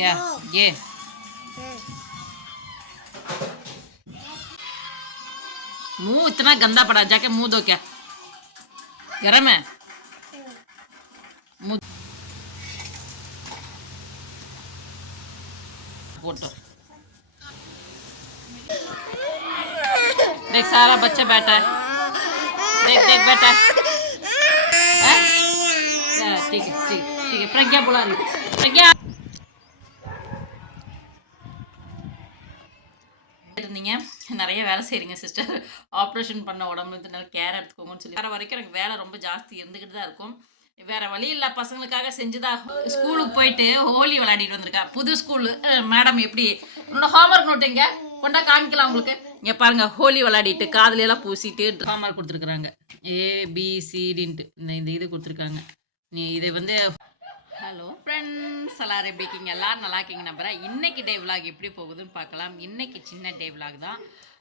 क्या? ये। मुँह इतना गंदा पड़ा, जाके मुँह दो क्या? गरम है? फ़ोटो। देख, सारा बच्चा बैठा है। देख देख, बैठा है। ठीक है, ठीक ठीक है। प्रज्ञा बुला रही प्रज्ञा। நிறைய வேலை செய்கிறீங்க சிஸ்டர் ஆப்ரேஷன் பண்ண உடம்பு இருந்தனால கேர் எடுத்துக்கோங்கன்னு சொல்லி. வர வரைக்கும் எனக்கு வேலை ரொம்ப ஜாஸ்தி இருந்துக்கிட்டு தான் இருக்கும். வேற வழி இல்ல பசங்களுக்காக செஞ்சுதான் ஸ்கூலுக்கு போயிட்டு ஹோலி விளையாடிட்டு வந்திருக்கா. புது ஸ்கூல் மேடம் எப்படி? உன்னோட ஹோம்ஒர்க் நோட் எங்க? கொண்டா காமிக்கலாம் உங்களுக்கு. இங்க பாருங்க ஹோலி விளையாடிட்டு காதுலையெல்லாம் எல்லாம் பூசிட்டு ஹோம்ஒர்க் கொடுத்துருக்குறாங்க. ஏ பி சிடின்ட்டு இந்த இந்த இது கொடுத்துருக்காங்க. நீ இதை வந்து ஹலோ ஃப்ரெண்ட்ஸ் எல்லாரும் எப்படி இருக்கீங்க? எல்லாரும் நல்லா இருக்கீங்க நம்புறேன். இன்னைக்கு டே விளாக் எப்படி போகுதுன்னு பார்க்கலாம். இன்னைக்கு சின்ன டே விளாக் தான்.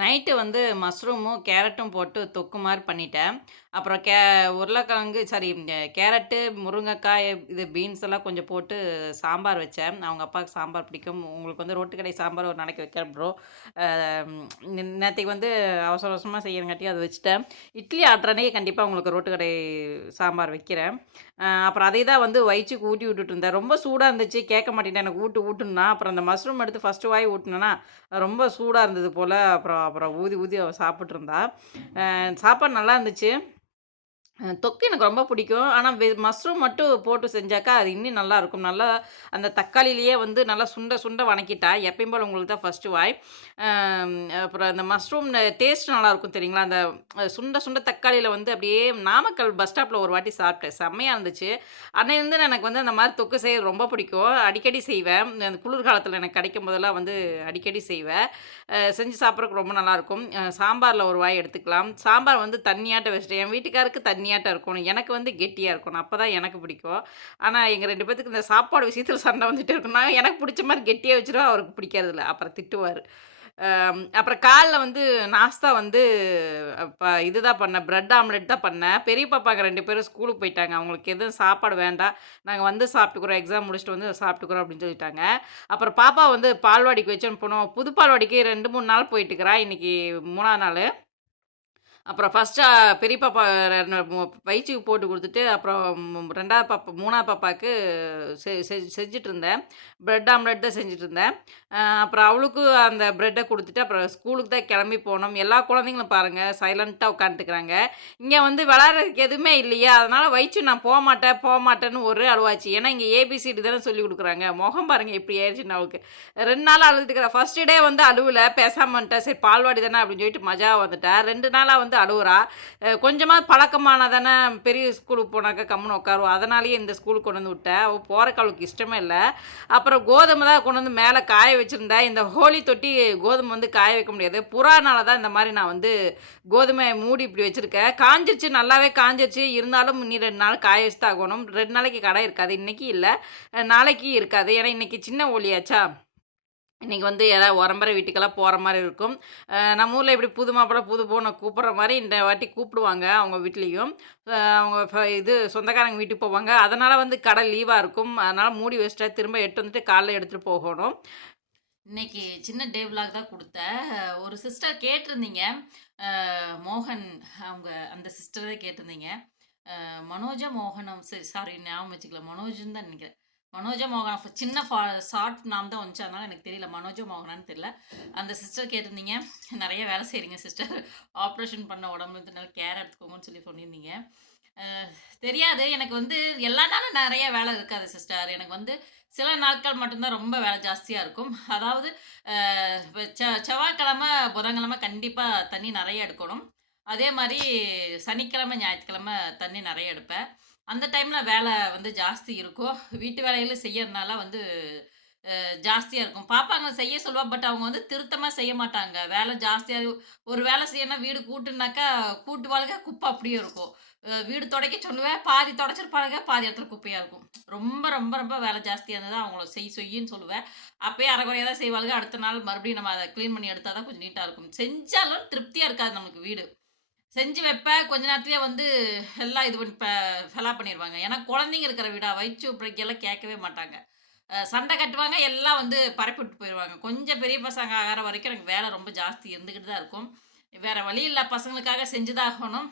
நைட்டு வந்து மஷ்ரூமும் கேரட்டும் போட்டு தொக்கு மாதிரி பண்ணிட்டேன். அப்புறம் கே உருளைக்கிழங்கு சாரி இந்த கேரட்டு முருங்கைக்காய் இது பீன்ஸ் எல்லாம் கொஞ்சம் போட்டு சாம்பார் வச்சேன். அவங்க அப்பாவுக்கு சாம்பார் பிடிக்கும். உங்களுக்கு வந்து ரோட்டு கடை சாம்பார் ஒரு நாளைக்கு வைக்கிறேன் ப்ரோ நேற்றுக்கு வந்து அவசர அவசரமாக செய்யறங்காட்டி அதை வச்சுட்டேன். இட்லி ஆட்டுறனே கண்டிப்பாக உங்களுக்கு ரோட்டு கடை சாம்பார் வைக்கிறேன். அப்புறம் அதை தான் வந்து வயிற்றுக்கு ஊட்டி விட்டுட்டு இருந்தேன். ரொம்ப சூடாக இருந்துச்சு. கேட்க மாட்டேன் எனக்கு ஊட்டு ஊட்டுனா அப்புறம் அந்த மஷ்ரூம் எடுத்து ஃபஸ்ட்டு வாய் ஊட்டினேன்னா ரொம்ப சூடாக இருந்தது போல். அப்புறம் அப்புறம் ஊதி ஊதி அவள் சாப்பிட்ருந்தா சாப்பாடு நல்லா இருந்துச்சு. தொக்கு எனக்கு ரொம்ப பிடிக்கும். ஆனால் வெ மஷ்ரூம் மட்டும் போட்டு செஞ்சாக்கா அது இன்னும் நல்லா இருக்கும். நல்லா அந்த தக்காளிலேயே வந்து நல்லா சுண்ட சுண்ட வணக்கிட்டா எப்பயும் போல் உங்களுக்கு தான் ஃபஸ்ட்டு வாய். அப்புறம் அந்த மஷ்ரூம் டேஸ்ட் நல்லாயிருக்கும் தெரியுங்களா? அந்த சுண்ட சுண்ட தக்காளியில் வந்து அப்படியே நாமக்கல் பஸ் ஸ்டாப்பில் ஒரு வாட்டி சாப்பிட்டேன். செம்மையாக இருந்துச்சு. அன்னையிலேருந்து எனக்கு வந்து அந்த மாதிரி தொக்கு செய்ய ரொம்ப பிடிக்கும். அடிக்கடி செய்வேன். அந்த குளிர்காலத்தில் எனக்கு கிடைக்கும் போதெல்லாம் வந்து அடிக்கடி செய்வேன். செஞ்சு சாப்பிட்றதுக்கு ரொம்ப நல்லாயிருக்கும் சாம்பாரில் ஒரு வாய் எடுத்துக்கலாம். சாம்பார் வந்து தண்ணியாட்ட வச்சுட்டு என் வீட்டுக்காருக்கு தண்ணி தண்ணியாட்டம் இருக்கணும். எனக்கு வந்து கெட்டியாக இருக்கணும். அப்போ தான் எனக்கு பிடிக்கும். ஆனால் எங்கள் ரெண்டு பேத்துக்கு இந்த சாப்பாடு விஷயத்தில் சண்டை வந்துட்டு இருக்குன்னா எனக்கு பிடிச்ச மாதிரி கெட்டியாக வச்சுருவா அவருக்கு பிடிக்காதில்ல அப்புறம் திட்டுவார். அப்புறம் காலைல வந்து நாஸ்தா வந்து இப்போ இதுதான் பண்ணேன் ப்ரெட் ஆம்லெட் தான் பண்ணேன் பெரிய பாப்பாங்க ரெண்டு பேரும் ஸ்கூலுக்கு போயிட்டாங்க. அவங்களுக்கு எதுவும் சாப்பாடு வேண்டாம். நாங்கள் வந்து சாப்பிட்டுக்குறோம். எக்ஸாம் முடிச்சுட்டு வந்து சாப்பிட்டுக்குறோம் அப்படின்னு சொல்லிட்டாங்க. அப்புறம் பாப்பா வந்து பால்வாடிக்கு வச்சுன்னு போனோம் புது பால்வாடிக்கு ரெண்டு மூணு நாள் போயிட்டுக்கிறா இன்றைக்கி மூணாவது நாள். அப்புறம் ஃபஸ்ட்டாக பெரிய பாப்பா வயிற்றுக்கு போட்டு கொடுத்துட்டு அப்புறம் ரெண்டாவது பாப்பா மூணாவது பாப்பாவுக்கு செ செஞ்சுட்டு இருந்தேன் ப்ரெட் ஆம்லெட் தான் செஞ்சுட்டு இருந்தேன் அப்புறம் அவளுக்கு அந்த ப்ரெட்டை கொடுத்துட்டு அப்புறம் ஸ்கூலுக்கு தான் கிளம்பி போனோம். எல்லா குழந்தைங்களும் பாருங்கள் சைலண்ட்டாக உட்காந்துக்கிறாங்க இங்கே வந்து விளாட்றதுக்கு எதுவுமே இல்லையா அதனால் வயிற்று நான் போக மாட்டேன் போக மாட்டேன்னு ஒரு அழுவாச்சு. ஏன்னா இங்கே ஏபிசிடி தானே சொல்லி கொடுக்குறாங்க. முகம் பாருங்கள் இப்படி ஆயிடுச்சுன்னு அவளுக்கு. ரெண்டு நாள் அழுதுட்டுக்கிறா ஃபஸ்ட்டு டே வந்து அழுவில் பேசாமட்டேன் சரி பால்வாடி தானே அப்படின்னு சொல்லிட்டு மஜா வந்துட்டேன் ரெண்டு நாளாக வந்து அழுவுறா அழுகுறா கொஞ்சமாக பழக்கமானதானே பெரிய ஸ்கூலுக்கு போனாக்கா கம்முன்னு உட்காருவோம் அதனாலேயே இந்த ஸ்கூலுக்கு கொண்டு வந்து விட்டேன் அவள் போகிறக்கு அவளுக்கு இஷ்டமே இல்லை. அப்புறம் கோதுமை தான் கொண்டு வந்து மேலே காய வச்சுருந்தா இந்த ஹோலி தொட்டி கோதுமை வந்து காய வைக்க முடியாது. புறானால தான் இந்த மாதிரி நான் வந்து கோதுமையை மூடி இப்படி வச்சுருக்கேன். காஞ்சிருச்சு நல்லாவே காஞ்சிருச்சு. இருந்தாலும் நீ ரெண்டு நாள் காய வச்சு தான் ஆகணும். ரெண்டு நாளைக்கு கடை இருக்காது. இன்றைக்கி இல்லை. நாளைக்கு இருக்காது. ஏன்னா இன்றைக்கி சின்ன ஓலியாச்சா இன்றைக்கி வந்து ஏதாவது உரம்பரை வீட்டுக்கெல்லாம் போகிற மாதிரி இருக்கும். நம்ம ஊரில் இப்படி புது மாப்பிள்ளை புது பொண்ணை கூப்பிட்ற மாதிரி இந்த வாட்டி கூப்பிடுவாங்க அவங்க வீட்லேயும். அவங்க ஃப- இது சொந்தக்காரங்க வீட்டுக்கு போவாங்க. அதனால் வந்து கடை லீவாக இருக்கும். அதனால் மூடி வச்சுட்டா திரும்ப எட்டு வந்துட்டு காலைல எடுத்துகிட்டு போகணும். இன்னைக்கு சின்ன டே விலாக் தான் கொடுத்தேன். ஒரு சிஸ்டர் கேட்டிருந்தீங்க. மோகன் அவங்க அந்த சிஸ்டரே கேட்டிருந்தீங்க. மனோஜா மோகனம் சரி சாரி ஞாபகம் வச்சுக்கல. மனோஜன் தான் நினைக்கிறேன். மனோஜ மோகனா சின்ன ஃபா ஷார்ட் நாம் தான் வந்துச்சு. அதனால் எனக்கு தெரியல. மனோஜா மோகனான்னு தெரியல. அந்த சிஸ்டர் கேட்டிருந்தீங்க. நிறைய வேலை செய்கிறீங்க சிஸ்டர் ஆப்ரேஷன் பண்ண உடம்பு கேர் எடுத்துக்கோங்கன்னு சொல்லி சொல்லியிருந்தீங்க. தெரியாது. எனக்கு வந்து எல்லா நாளும் நிறைய வேலை இருக்காது சிஸ்டர் எனக்கு வந்து சில நாட்கள் மட்டும்தான் ரொம்ப வேலை ஜாஸ்தியாக இருக்கும். அதாவது செ செவ்வாய்க்கிழமை புதன்கிழமை கண்டிப்பாக தண்ணி நிறைய எடுக்கணும். அதே மாதிரி சனிக்கிழமை ஞாயிற்றுக்கிழமை தண்ணி நிறைய எடுப்பேன். அந்த டைமில் வேலை வந்து ஜாஸ்தி இருக்கும் வீட்டு வேலையில் செய்யறதுனால வந்து ஜாஸ்தியாக இருக்கும். பாப்பாங்க செய்ய சொல்லுவா பட் அவங்க வந்து திருத்தமாக செய்ய மாட்டாங்க. வேலை ஜாஸ்தியாக ஒரு வேலை செய்யணும் வீடு கூட்டுனாக்கா கூட்டு வாழ்க குப்பை அப்படியே இருக்கும். வீடு துடைக்க சொல்லுவேன் பாதி தொடச்சிருப்பாளுங்க பாதி இடத்துல குப்பையாக இருக்கும். ரொம்ப ரொம்ப ரொம்ப வேலை ஜாஸ்தியாக இருந்தது அவங்கள செய் செய்யின்னு சொல்லுவேன். அப்பயே அரைக்குறையாக தான் செய்வாளுங்க. அடுத்த நாள் மறுபடியும் நம்ம அதை க்ளீன் பண்ணி எடுத்தால் தான் கொஞ்சம் நீட்டாக இருக்கும். செஞ்சாலும் திருப்தியாக இருக்காது நமக்கு வீடு. செஞ்சு வைப்பேன் கொஞ்ச நேரத்துலேயே வந்து எல்லாம் இது பண்ணி ஃபெலா பண்ணிடுவாங்க ஏன்னா குழந்தைங்க இருக்கிற வீடா வயிற்று பிள்ளைக்கெல்லாம் கேட்கவே மாட்டாங்க. சண்டை கட்டுவாங்க எல்லாம் வந்து பரப்பி விட்டு போயிடுவாங்க கொஞ்சம் பெரிய பசங்க ஆகிற வரைக்கும் எனக்கு வேலை ரொம்ப ஜாஸ்தி இருந்துக்கிட்டு தான் இருக்கும். வேறு வழி இல்லை பசங்களுக்காக செஞ்சுதான் ஆகணும்.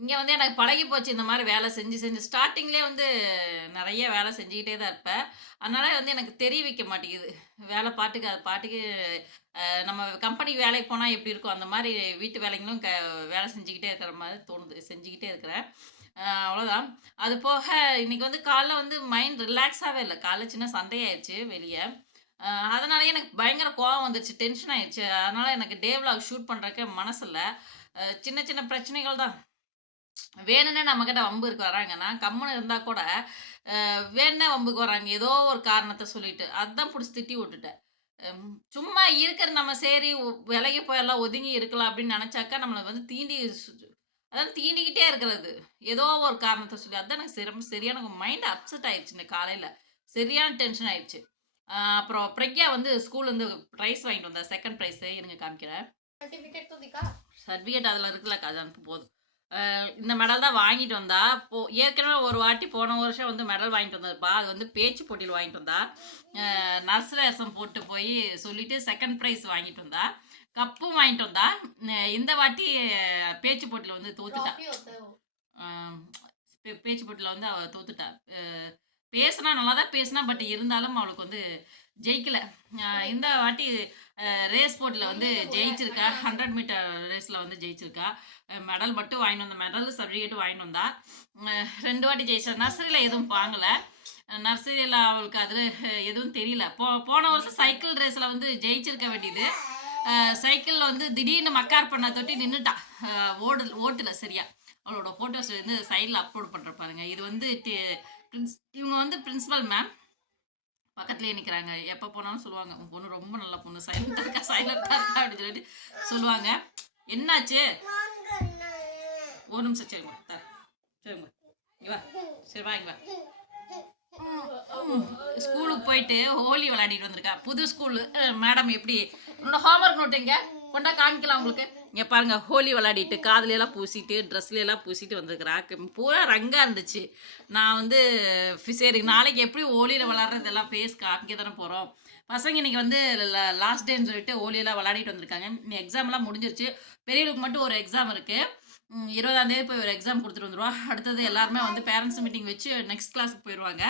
இங்கே வந்து எனக்கு பழகி போச்சு இந்த மாதிரி வேலை செஞ்சு செஞ்சு. ஸ்டார்டிங்லேயே வந்து நிறைய வேலை செஞ்சுக்கிட்டே தான் இருப்பேன். அதனால் வந்து எனக்கு தெரிய வைக்க மாட்டேங்குது. வேலை பாட்டுக்கு அது பாட்டுக்கு நம்ம கம்பெனிக்கு வேலைக்கு போனால் எப்படி இருக்கும்? அந்த மாதிரி வீட்டு வேலைங்களும் க வேலை செஞ்சுக்கிட்டே இருக்கிற மாதிரி தோணுது. செஞ்சுக்கிட்டே இருக்கிறேன். அவ்வளோதான் அது போக இன்றைக்கி வந்து காலைல வந்து மைண்ட் ரிலாக்ஸாகவே இல்லை. காலைல சின்ன சண்டையாயிடுச்சு வெளியே. அதனாலேயே எனக்கு பயங்கர கோவம் வந்துருச்சு. டென்ஷன் ஆயிடுச்சு. அதனால் எனக்கு டே விலாக் ஷூட் பண்ணுறக்கு மனசில் சின்ன சின்ன பிரச்சனைகள் தான். வேணுன்னே நம்மக்கிட்ட வம்பு இருக்கு வராங்கன்னா கம்முன்னு இருந்தால் கூட வேணுன்னே வம்புக்கு வராங்க. ஏதோ ஒரு காரணத்தை சொல்லிட்டு அதான் பிடிச்சி திட்டி விட்டுட்டேன். சும்மா இருக்கிற நம்ம சரி விலகி போயெல்லாம் ஒதுங்கி இருக்கலாம் அப்படின்னு நினச்சாக்கா நம்மளை வந்து தீண்டி அதாவது தீண்டிக்கிட்டே இருக்கிறது. ஏதோ ஒரு காரணத்தை சொல்லி அதுதான் எனக்கு சிரம சரியான மைண்ட் அப்செட் ஆயிடுச்சு இந்த காலையில். சரியான டென்ஷன் ஆயிடுச்சு. அப்புறம் பிரக்யா வந்து ஸ்கூல்லேருந்து ப்ரைஸ் வாங்கிட்டு வந்தா செகண்ட் ப்ரைஸு எனக்கு காமிக்கிறேன். சர்டிஃபிகேட் அதில் இருக்குல்ல அது அனுப்பு போதும் இந்த மெடல் தான் வாங்கிட்டு வந்தா. போ ஏற்கனவே ஒரு வாட்டி போன வருஷம் வந்து மெடல் வாங்கிட்டு வந்ததுப்பா. அது வந்து பேச்சு போட்டியில் வாங்கிட்டு வந்தா. நர்சரசம் போட்டு போய் சொல்லிட்டு செகண்ட் ப்ரைஸ் வாங்கிட்டு வந்தா. கப்பும் வாங்கிட்டு வந்தா. இந்த வாட்டி பேச்சு போட்டியில் வந்து தோத்துட்டா. பேச்சு போட்டியில் வந்து அவள் தோத்துட்டா. பேசினா நல்லா தான் பேசினா பட் இருந்தாலும் அவளுக்கு வந்து ஜெயிக்கல. இந்த வாட்டி ரேஸ் போட்டில் வந்து ஜெயிச்சிருக்கா. ஹண்ட்ரட் மீட்டர் ரேஸில் வந்து ஜெயிச்சிருக்கா. மெடல் மட்டும் வாங்கிட்டு வந்தா மெடல் சர்டிஃபிகேட்டும் வாங்கிட்டு வந்தா. ரெண்டு வாட்டி ஜெயிச்சா நர்சரியில் எதுவும் வாங்கலை. நர்சரியில் அவளுக்கு அதில் எதுவும் தெரியல. போ போன வருஷம் சைக்கிள் ரேஸில் வந்து ஜெயிச்சிருக்க வேண்டியது. சைக்கிளில் வந்து திடீர்னு மக்கார் பண்ண தொட்டி நின்றுட்டா ஓடு ஓட்டில் சரியா. அவளோட ஃபோட்டோஸ் வந்து சைடில் அப்லோட் பண்ணுற பாருங்க. இது வந்து பிரின்ஸ் இவங்க வந்து பிரின்சிபல் மேம் பக்கத்துலேயே நிற்கிறாங்க எப்போ போனாலும் சொல்லுவாங்க உன் பொண்ணு ரொம்ப நல்ல பொண்ணு. சைலண்டாக இருக்கா? சைலண்டாக இருக்கா? அப்படின்னு சொல்லிட்டு சொல்லுவாங்க. என்னாச்சு? ஒரு நிமிஷம் சரிங்க தர. சரிங்க வா. சரி வாங்க வா. ஸ்கூலுக்கு போயிட்டு ஹோலி விளையாடிட்டு வந்திருக்கா. புது ஸ்கூலு. மேடம் எப்படி? உன்னோட ஹோம்ஒர்க் நோட்டு எங்க? கொண்டா காமிக்கலாம் உங்களுக்கு. இங்கே பாருங்க ஹோலி விளையாடிட்டு காதுல எல்லாம் பூசிட்டு ட்ரெஸ்ல எல்லாம் பூசிட்டு வந்திருக்கிறா. பூரா ரங்கா இருந்துச்சு. நான் வந்து சரி நாளைக்கு எப்படி ஹோலியில் விளாட்றது எல்லாம் ஃபேஸ் காமிக்க தானே போகிறோம் பசங்க இன்னைக்கு வந்து லாஸ்ட் டேன்னு சொல்லிட்டு ஹோலியெல்லாம் விளையாடிட்டு வந்திருக்காங்க. இன்னும் எக்ஸாம்லாம் முடிஞ்சிருச்சு. பெரியவளுக்கு மட்டும் ஒரு எக்ஸாம் இருக்குது இருபதாம் தேதி போய் ஒரு எக்ஸாம் கொடுத்துட்டு வந்துடுவோம் அடுத்தது எல்லாருமே வந்து பேரண்ட்ஸ் மீட்டிங் வச்சு நெக்ஸ்ட் கிளாஸுக்கு போயிடுவாங்க.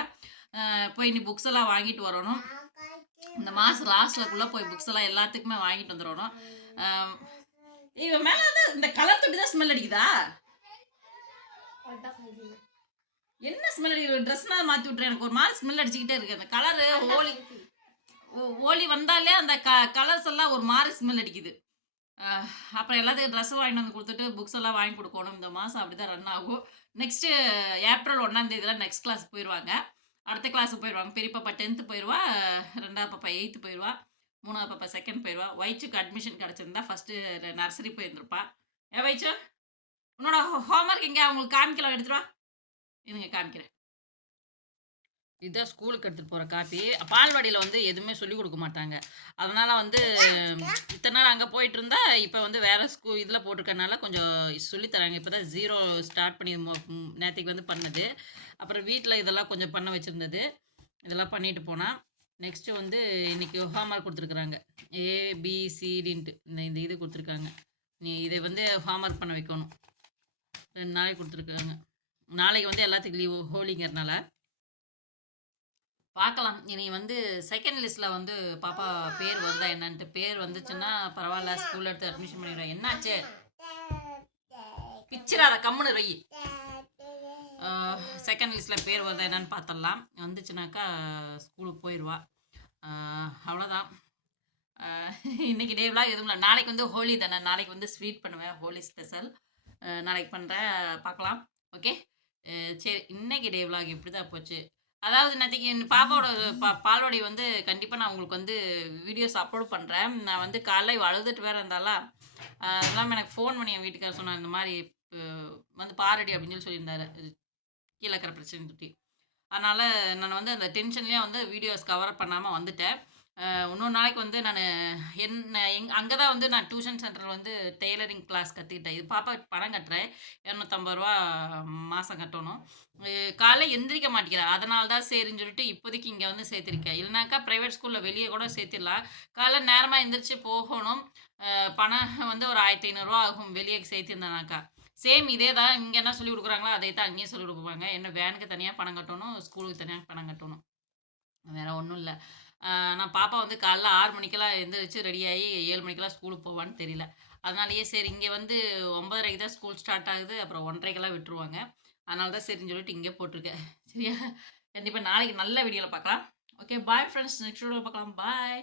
போய் நீ புக்ஸ் எல்லாம் வாங்கிட்டு வரணும். இந்த மாதம் லாஸ்ட்லக்குள்ளே போய் புக்ஸ் எல்லாம் எல்லாத்துக்குமே வாங்கிட்டு வந்துடணும். இவன் மேல இந்த கலர் தொட்டி தான் ஸ்மெல் அடிக்குதா? என்ன ஸ்மெல் அடிக்குது? ட்ரெஸ் நான் மாத்தி விட்டுறேன். எனக்கு ஒரு மாதிரி ஸ்மெல் அடிச்சுக்கிட்டே இருக்கு. அந்த கலரு ஹோலி ஓலி வந்தாலே அந்த க கலர்ஸ் எல்லாம் ஒரு மாதிரி ஸ்மெல் அடிக்குது. அப்புறம் எல்லாத்துக்கும் ட்ரெஸ் வாங்கிட்டு வந்து கொடுத்துட்டு புக்ஸ் எல்லாம் வாங்கி கொடுக்கணும். இந்த மாதம் அப்படி தான் ரன் ஆகும். நெக்ஸ்ட்டு ஏப்ரல் ஒன்றாம் தேதியில் நெக்ஸ்ட் கிளாஸ் போயிடுவாங்க அடுத்த கிளாஸுக்கு போயிடுவாங்க பெரியப்பா டென்த்து போயிடுவா ரெண்டாவது பாப்பா எயித்து போயிடுவா மூணாவது பாப்பா செகண்ட் போயிடுவா வயிற்றுக்கு அட்மிஷன் கிடச்சிருந்தா ஃபஸ்ட்டு நர்சரி போயிருந்திருப்பா. ஏ வயிற்று உன்னோட ஹோம்ஒர்க் எங்கே? அவங்களுக்கு காமிக்கலாம் எடுத்துருவா இதுங்க காமிக்கிறேன். இதுதான் ஸ்கூலுக்கு எடுத்துகிட்டு போகிற காப்பி. பால்வாடியில் வந்து எதுவுமே சொல்லிக் கொடுக்க மாட்டாங்க. அதனால் வந்து இத்தனை நாள் அங்கே போயிட்டு இருந்தா இப்போ வந்து வேறு ஸ்கூ இதில் போட்டிருக்கனால கொஞ்சம் சொல்லித் தராங்க. இப்போ தான் ஜீரோ ஸ்டார்ட் பண்ணி நேற்றுக்கு வந்து பண்ணது. அப்புறம் வீட்டில் இதெல்லாம் கொஞ்சம் பண்ண வச்சுருந்தது. இதெல்லாம் பண்ணிட்டு போனால் நெக்ஸ்ட்டு வந்து இன்னைக்கு ஹோம்ஒர்க் கொடுத்துருக்குறாங்க. ஏபிசிடின்ட்டு இந்த இந்த இது கொடுத்துருக்காங்க. நீ இதை வந்து ஹோம்ஒர்க் பண்ண வைக்கணும். ரெண்டு நாளைக்கு கொடுத்துருக்காங்க. நாளைக்கு வந்து எல்லாத்துக்கும் லீவு ஹோலிங்கிறனால பார்க்கலாம். இனி வந்து செகண்ட் லிஸ்ட்டில் வந்து பாப்பா பேர் வருதா என்னன்ட்டு. பேர் வந்துச்சுன்னா பரவாயில்ல ஸ்கூலில் எடுத்து அட்மிஷன் பண்ணிடுறேன். என்னாச்சு? பிச்சராத கம்முன்னு ரொய் செகண்ட் லிஸ்ட்டில் பேர் வருதா என்னன்னு பார்த்துடலாம் வந்துச்சுனாக்கா ஸ்கூலுக்கு போயிடுவா அவ்வளோதான் இன்றைக்கி டேவெலாம் எதுவும் இல்லை. நாளைக்கு வந்து ஹோலி தானே. நாளைக்கு வந்து ஸ்வீட் பண்ணுவேன். ஹோலி ஸ்பெஷல் நாளைக்கு பண்ணுறேன் பார்க்கலாம் ஓகே சரி. இன்றைக்கி டே vlog இப்படி தான் போச்சு. அதாவது இன்னைக்கு என் பாப்பாவோட பா பால்வாடி வந்து கண்டிப்பாக நான் உங்களுக்கு வந்து வீடியோஸ் அப்லோட் பண்ணுறேன் நான் வந்து காலைல அழுதுட்டு வேறு இருந்தாலா அதெல்லாம் எனக்கு ஃபோன் பண்ணி என் வீட்டுக்காரர் சொன்னார். இந்த மாதிரி வந்து பாரடி அப்படின்னு சொல்லி சொல்லியிருந்தாரு. கீழே இருக்கிற பிரச்சனை தொட்டி. அதனால் நான் வந்து அந்த டென்ஷன்லேயே வந்து வீடியோஸ் கவர் பண்ணாமல் வந்துட்டேன். இன்னொரு நாளைக்கு வந்து நான் என்ன எங் அங்கே தான் வந்து நான் டியூஷன் சென்டரில் வந்து டெய்லரிங் கிளாஸ் கற்றுக்கிட்டேன் இது பாப்பா பணம் கட்டுறேன் இரநூத்தம்பது ரூபா மாதம் கட்டணும். காலை காலைல எந்திரிக்க மாட்டேங்கிறேன் அதனால தான் சரின்னு சொல்லிட்டு இப்போதைக்கு இங்கே வந்து சேர்த்திருக்கேன் இல்லைனாக்கா ப்ரைவேட் ஸ்கூலில் வெளியே கூட சேர்த்திடலாம். காலைல நேரமாக எந்திரிச்சு போகணும். பணம் வந்து ஒரு ஆயிரத்தி ஐநூறுரூவா ஆகும் வெளியே சேர்த்திருந்தேனாக்கா. சேம் இதே தான் இங்கே என்ன சொல்லி கொடுக்குறாங்களோ அதே தான் அங்கேயும் சொல்லி கொடுப்பாங்க. என்ன வேனுக்கு தனியாக பணம் கட்டணும் ஸ்கூலுக்கு தனியாக பணம் கட்டணும். வேற ஒன்றும் இல்லை. நான் பாப்பா வந்து காலைல ஆறு மணிக்கெல்லாம் எழுந்திரிச்சு ரெடியாகி ஏழு மணிக்கெல்லாம் ஸ்கூலுக்கு போவான்னு தெரியல. அதனாலயே சரி இங்கே வந்து ஒன்பதரைக்கு தான் ஸ்கூல் ஸ்டார்ட் ஆகுது. அப்புறம் ஒன்றரைக்கெல்லாம் விட்டுருவாங்க. அதனால தான் சரின்னு சொல்லிட்டு இங்கே போட்டிருக்கேன் சரியா? கண்டிப்பாக நாளைக்கு நல்ல வீடியோவில் பார்க்கலாம் ஓகே பாய் ஃப்ரெண்ட்ஸ் நெக்ஸ்ட் வீடியோவில் பார்க்கலாம் பாய்